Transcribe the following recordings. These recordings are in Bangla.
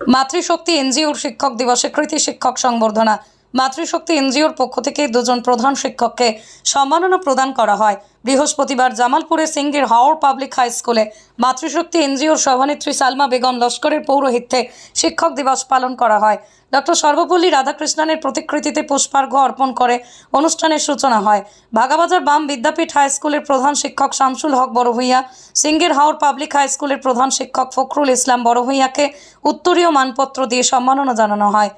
মাতৃশক্তি এনজিওর শিক্ষক দিবসে কৃতি শিক্ষক সংবর্ধনা। মাতৃশক্তি এনজিওর পক্ষ থেকে দুজন প্রধান শিক্ষককে সম্মাননা প্রদান করা হয়। বৃহস্পতিবার জামালপুরের সিঙ্গির হাওর পাবলিক হাই স্কুলে মাতৃশক্তি এনজিওর সভানেত্রী সালমা বেগম লস্করের পৌরোহিত্যে শিক্ষক দিবস পালন করা হয়। ডক্টর সর্বপল্লী রাধাকৃষ্ণনের প্রতিকৃতিতে পুষ্পার্ঘ্য অর্পণ করে অনুষ্ঠানের সূচনা হয়। ভাগাবাজার বাম বিদ্যাপীঠ হাই স্কুলের প্রধান শিক্ষক শামসুল হক বড়ভূঁইয়া, সিঙ্গির হাওর পাবলিক হাই স্কুলের প্রধান শিক্ষক ফখরুল ইসলাম বড়ভূঁইয়াকে উত্তরীয় মানপত্র দিয়ে সম্মাননা জানানো হয়।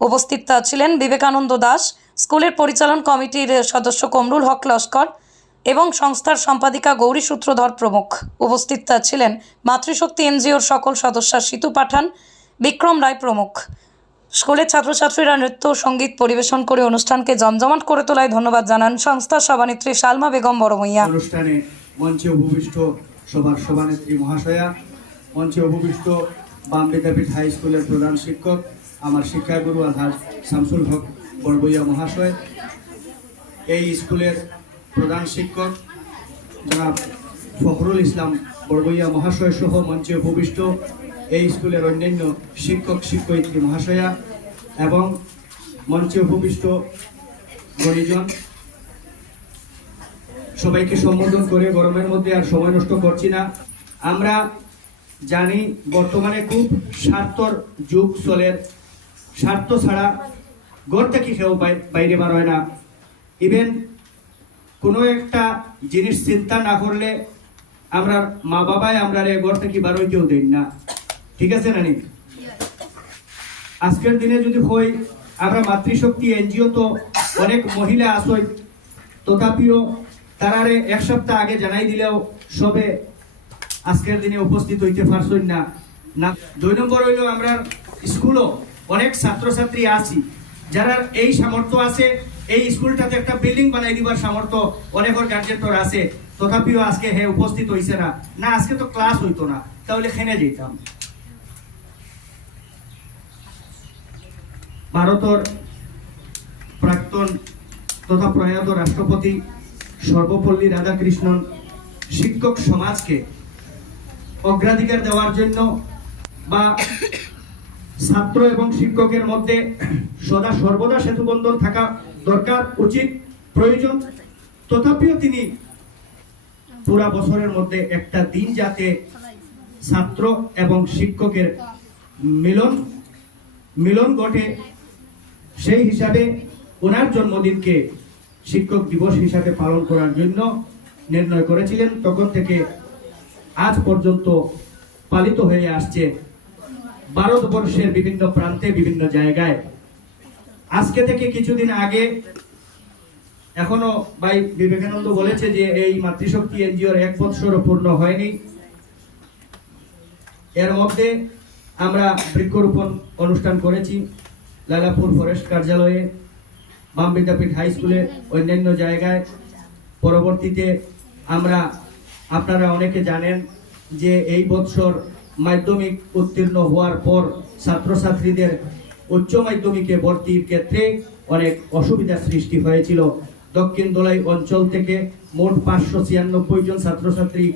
উপস্থিত ছিলেন বিবেকানন্দ দাস, স্কুলের পরিচালন কমিটির সদস্য কমরুল হক লস্কর এবং সংস্থার সম্পাদিকা গৌরী সূত্রধর প্রমুখ। উপস্থিত ছিলেন মাতৃশক্তি এনজিওর সকল সদস্য সিতু পাঠান, বিক্রম রায় প্রমুখ। স্কুলের ছাত্রছাত্রীরা নৃত্য সঙ্গীত পরিবেশন করে অনুষ্ঠানকে জমজমাট করে তোলায় ধন্যবাদ জানান সংস্থার সভানেত্রী সালমা বেগম বড়ভূঁইয়া। অনুষ্ঠানে মঞ্চে উপবিষ্ট সবার সভানেত্রী মহাশয়া, মঞ্চে উপবিষ্ট বাম বিদ্যাপীঠ হাই স্কুলের প্রধান শিক্ষক আমার শিক্ষাগুরু আধার শামসুল হক বড়ভূঁইয়া মহাশয়, এই স্কুলের প্রধান শিক্ষক জনাব ফখরুল ইসলাম বড়ভূঁইয়া মহাশয় সহ মঞ্চে উপবিষ্ট এই স্কুলের অন্যান্য শিক্ষক শিক্ষয়িত্রী মহাশয়া এবং মঞ্চে উপবিষ্ট গণিজন, সবাইকে সম্বোধন করে গরমের মধ্যে আর সময় নষ্ট করছি না। আমরা জানি বর্তমানে খুব স্বার্থর যুগ চলে, স্বার্থ ছাড়া ঘর থেকে কেউ বাইরে বার হয় না। ইভেন কোনো একটা জিনিস চিন্তা না করলে আমরা মা বাবাই আমরা ঘর থেকে বার হইতেও দেন না, ঠিক আছে না? আজকের দিনে যদি হই আমরা মাতৃশক্তি এনজিও তো অনেক মহিলা আসই, তথাপিও তারারে এক সপ্তাহ আগে জানাই দিলেও সবে আজকের দিনে উপস্থিত হইতে পারছেন না। 2 নম্বর হইল আমরা স্কুলও অনেক ছাত্রছাত্রী আছি যারা এই সামর্থ্য আছে, এই স্কুলটাতে একটা বিল্ডিং বানাই দিবার সামর্থ্য অনেকের গার্জেন্টর আছে, তথাপিও আজকে উপস্থিত হইছে না। আজকে তো ক্লাস হইতো না, তাহলে খেনে যেতাম। ভারতের প্রাক্তন তথা প্রয়াত রাষ্ট্রপতি সর্বপল্লী রাধাকৃষ্ণন শিক্ষক সমাজকে অগ্রাধিকার দেওয়ার জন্য বা ছাত্র এবং শিক্ষকের মধ্যে সদা সর্বদা সেতুবন্ধন থাকা দরকার, উচিত, প্রয়োজন, তথাপিও তিনি পুরা বছরের মধ্যে একটা দিন যাতে ছাত্র এবং শিক্ষকের মিলন ঘটে, সেই হিসাবে ওনার জন্মদিনকে শিক্ষক দিবস হিসাবে পালন করার জন্য নির্ণয় করেছিলেন। তখন থেকে আজ পর্যন্ত পালিত হয়ে আসছে ভারতবর্ষের বিভিন্ন প্রান্তে, বিভিন্ন জায়গায়। আজকে থেকে কিছুদিন আগে, এখনো ভাই বিবেকানন্দ বলেছে যে এই মাতৃশক্তি এনজিওর 1 বছর পূর্ণ হয়নি। এর মধ্যে আমরা বৃক্ষরোপণ অনুষ্ঠান করেছি লালাপুর ফরেস্ট কার্যালয়ে, বাম বিদ্যাপীঠ হাই স্কুলে, অন্যান্য জায়গায়। পরবর্তীতে আমরা, আপনারা অনেকে জানেন যে এই বছর মাধ্যমিক উত্তীর্ণ হওয়ার পর ছাত্রছাত্রীদের উচ্চ মাধ্যমিকে ভর্তির ক্ষেত্রে অনেক অসুবিধার সৃষ্টি হয়েছিল। দক্ষিণ দোলাই অঞ্চল থেকে মোট 596 জন ছাত্রছাত্রী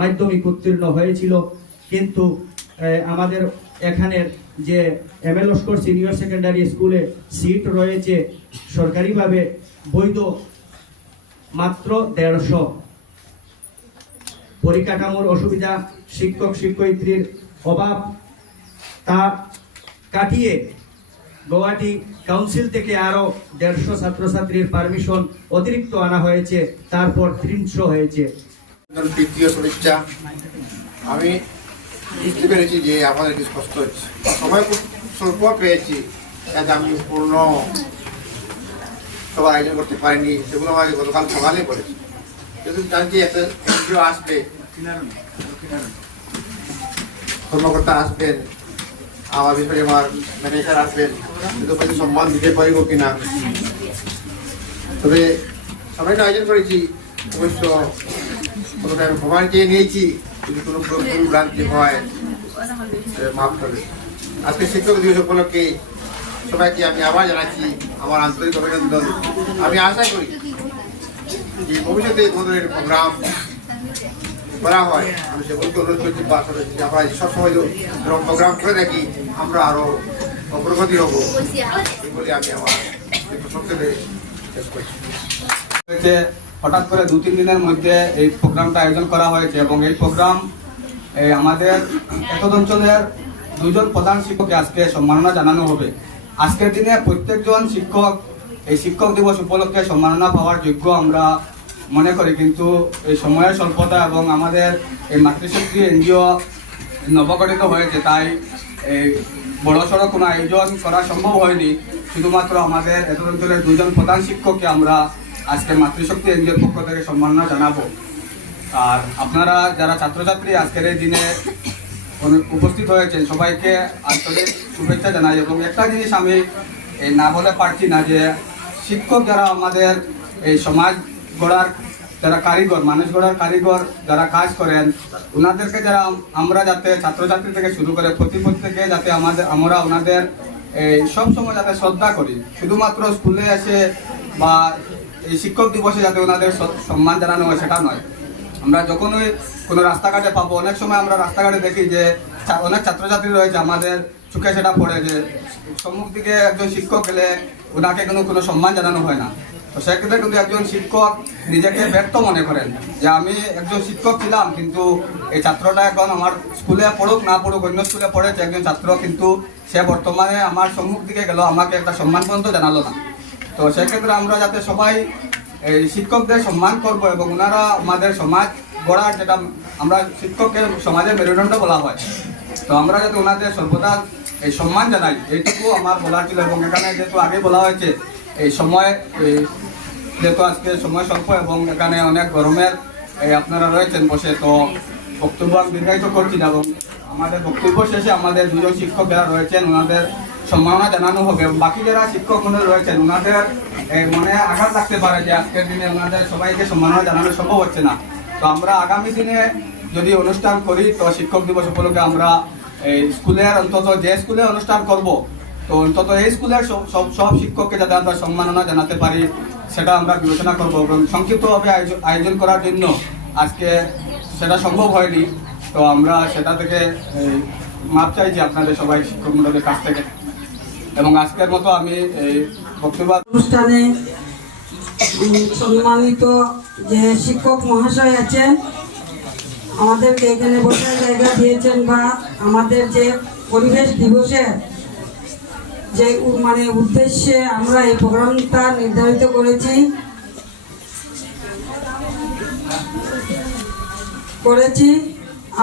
মাধ্যমিক উত্তীর্ণ হয়েছিল, কিন্তু আমাদের এখানের যে এম.এ. লস্কর সিনিয়র সেকেন্ডারি স্কুলে সিট রয়েছে সরকারিভাবে বৈধ মাত্র 150। পরিকাঠামোর অসুবিধা, শিক্ষক শিক্ষয়িত্রীর অভাব, তা কাটিয়ে গৌহাটি কাউন্সিল থেকে আরো 150 ছাত্রছাত্রীর পারমিশন অতিরিক্ত আনা হয়েছে, তারপর 300 হয়েছে। তৃতীয় শুভেচ্ছা। আমি বুঝতে পেরেছি যে আমাদের কিছু কষ্ট হচ্ছে, সময় খুব স্বল্প পেয়েছি, যাতে আমি পূর্ণ সবার আয়োজন করতে পারিনি। সেগুলো আমাকে গতকাল সকালে করেছি, কিন্তু জানছি একটা এনজিও আসবে, কর্মকর্তা আসবেন, আমার বিষয়ে আমার ম্যানেজার আসবেন, কিন্তু সম্মান দিতে পারিব কিনা। তবে সবাইটা আয়োজন করেছি, অবশ্য কোনোটা আমি প্রমাণ চেয়ে নিয়েছি, যদি কোনো ভুল ভ্রান্তি হয় মাফ করবে। আজকে শিক্ষক দিবস উপলক্ষে সবাইকে আমি আবার জানাচ্ছি আমার আন্তরিক অভিনন্দন। আমি আশা করি যে ভবিষ্যতে কোনো ধরনের প্রোগ্রাম করা হয়, আমি সেগুলোকে অনুরোধ করছি, আমরা সবসময় প্রোগ্রাম করে থাকি, আমরা আরো অগ্রগতি হব এই বলে আমি আমার সংক্ষেপে শেষ করছি। হয়েছে হঠাৎ করে 2-3 দিনের মধ্যে এই প্রোগ্রামটা আয়োজন করা হয়েছে এবং এই প্রোগ্রাম আমাদের একদ অঞ্চলের 2 জন প্রধান শিক্ষককে আজকে সম্মাননা জানানো হবে। আজকের দিনে প্রত্যেকজন শিক্ষক এই শিক্ষক দিবস উপলক্ষে সম্মাননা পাওয়ার যোগ্য আমরা মনে করি, কিন্তু এই সময়ের স্বল্পতা এবং আমাদের এই মাতৃশক্তি এনজিও নবগঠিত হয়েছে, তাই এই বড়সড় কোনো আয়োজন করা সম্ভব হয়নি। শুধুমাত্র আমাদের একদ অঞ্চলের 2 জন প্রধান শিক্ষককে আমরা আজকে মাতৃশক্তি এনজিওর পক্ষ থেকে সম্মাননা জানাবো। আর আপনারা যারা ছাত্রছাত্রী আজকের এই দিনে উপস্থিত হয়েছেন সবাইকে আন্তরিক শুভেচ্ছা জানাই। এবং একটা জিনিস আমি না বলে পারছি না, যে শিক্ষক যারা আমাদের এই সমাজ গড়ার যারা কারিগর, মানুষ গড়ার কারিগর যারা কাজ করেন, ওনাদেরকে যারা আমরা যাতে ছাত্রছাত্রী থেকে শুরু করে প্রত্যেকে যাতে আমরা ওনাদের এই সবসময় যাতে শ্রদ্ধা করি, শুধুমাত্র স্কুলে এসে বা এই শিক্ষক দিবসে যাতে ওনাদের সম্মান জানানো হয় সেটা নয়। আমরা যখনই কোনো রাস্তাঘাটে পাবো, অনেক সময় আমরা রাস্তাঘাটে দেখি যে অনেক ছাত্রছাত্রী রয়েছে, আমাদের চোখে সেটা পড়ে যে সম্মুখ দিকে একজন শিক্ষক গেলে ওনাকে কোনো সম্মান জানানো হয় না। তো সেক্ষেত্রে কিন্তু একজন শিক্ষক নিজেকে ব্যর্থ মনে করেন যে আমি একজন শিক্ষক ছিলাম, কিন্তু এই ছাত্রটা এখন আমার স্কুলে পড়ুক না পড়ুক, অন্য স্কুলে পড়েছে একজন ছাত্র, কিন্তু সে বর্তমানে আমার সম্মুখ দিকে গেল, আমাকে একটা সম্মান পর্যন্ত জানালো না। তো সেক্ষেত্রে আমরা যাতে সবাই এই শিক্ষকদের সম্মান করব এবং ওনারা আমাদের সমাজ গড়ার, যেটা আমরা শিক্ষকের সমাজের মেরুদণ্ড বলা হয়, তো আমরা যাতে ওনাদের সর্বদা এই সম্মান জানাই, এইটুকু আমার বলার ছিল। এবং এখানে যেহেতু আগে বলা হয়েছে এই সময় যেহেতু আজকে সময় স্বল্প এবং এখানে অনেক গরমের আপনারা রয়েছেন বসে, তো বক্তব্য আমি দীর্ঘায়িত করছি না। এবং আমাদের বক্তব্য শেষে আমাদের 2 জন শিক্ষক যারা রয়েছেন ওনাদের সম্মাননা জানানো হবে। বাকি যারা শিক্ষক মনে রয়েছেন ওনাদের মনে আঘাত লাগতে পারে যে আজকের দিনে ওনাদের সবাইকে সম্মাননা জানানো সম্ভব হচ্ছে না। তো আমরা আগামী দিনে যদি অনুষ্ঠান করি, তো শিক্ষক দিবস উপলক্ষে আমরা এই স্কুলের অন্তত যে স্কুলে অনুষ্ঠান করব, তো অন্তত এই স্কুলের সব শিক্ষককে যাতে আমরা সম্মাননা জানাতে পারি সেটা আমরা বিবেচনা করব। এবং সংক্ষিপ্তভাবে আয়োজন করার জন্য আজকে সেটা সম্ভব হয়নি, তো আমরা সেটা থেকে মাপ চাইছি আপনাদের সবাই শিক্ষক মণ্ডলের কাছ থেকে। এবং আজকের মতো আমি এই বক্তব্য অনুষ্ঠানে সম্মানিত যে শিক্ষক মহাশয় আছেন, আমাদেরকে এখানে বসার জায়গা দিয়েছেন, বা আমাদের যে পরিবেশ দিবসের যে উদ্দেশ্যে আমরা এই প্রোগ্রামটা নির্ধারিত করেছি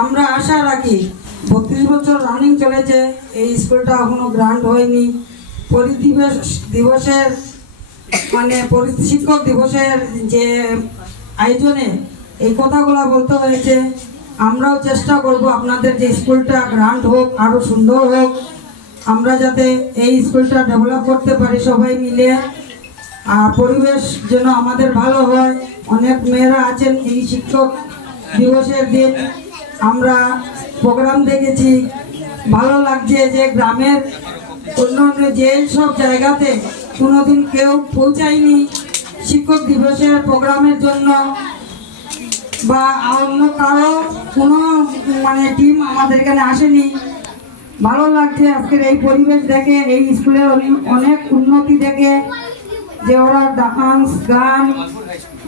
আমরা আশা রাখি 32 বছর রানিং চলেছে, এই স্কুলটা এখনো গ্রান্ট হয়নি। দিবসের শিক্ষক দিবসের যে আয়োজনে এই কথাগুলো বলতে হয়েছে। আমরাও চেষ্টা করব আপনাদের যে স্কুলটা গ্রান্ট হোক, আরও সুন্দর হোক, আমরা যাতে এই স্কুলটা ডেভেলপ করতে পারি সবাই মিলে, আর পরিবেশ যেন আমাদের ভালো হয়। অনেক মেয়েরা আছেন এই শিক্ষক দিবসের দিন আমরা প্রোগ্রাম দেখেছি, ভালো লাগছে যে গ্রামের অন্য যে সব জায়গাতে কোনোদিন কেউ পৌঁছায়নি শিক্ষক দিবসের প্রোগ্রামের জন্য, বা অন্য কারো কোনো টিম আমাদের এখানে আসেনি। ভালো লাগছে আজকের এই পরিবেশ দেখে, এই স্কুলের অনেক উন্নতি দেখে, যে ওরা ডান্স গান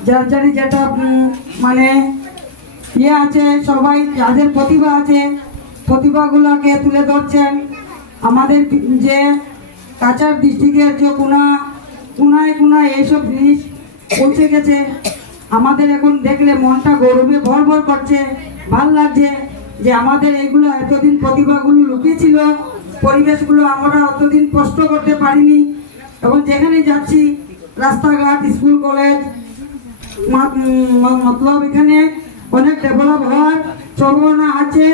যার যেটা আছে, সবাই যাদের প্রতিভা আছে প্রতিভাগুলোকে তুলে ধরছেন। আমাদের যে কাছাড় ডিস্ট্রিক্টের যে কোনায় এইসব জিনিস পৌঁছে গেছে, আমাদের এখন দেখলে মনটা গৌরবে ভর করছে। ভাল লাগছে যে আমাদের এইগুলো এতদিন প্রতিভাগুলো লুকিয়েছিল, পরিবেশগুলো আমরা অতদিন কষ্ট করতে পারিনি। এবং যেখানে যাচ্ছি রাস্তাঘাট, স্কুল, কলেজ, মতলব এখানে অনেক ডেভেলপ হওয়ার সম্ভাবনা আছে।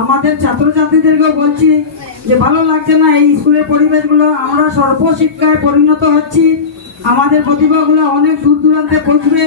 আমাদের ছাত্রছাত্রীদেরকেও বলছি যে ভালো লাগছে না এই স্কুলের পরিবেশগুলো, আমরা সর্বশিক্ষায় পরিণত হচ্ছি, আমাদের প্রতিভাগুলো অনেক দূর দূরান্তে পৌঁছবে।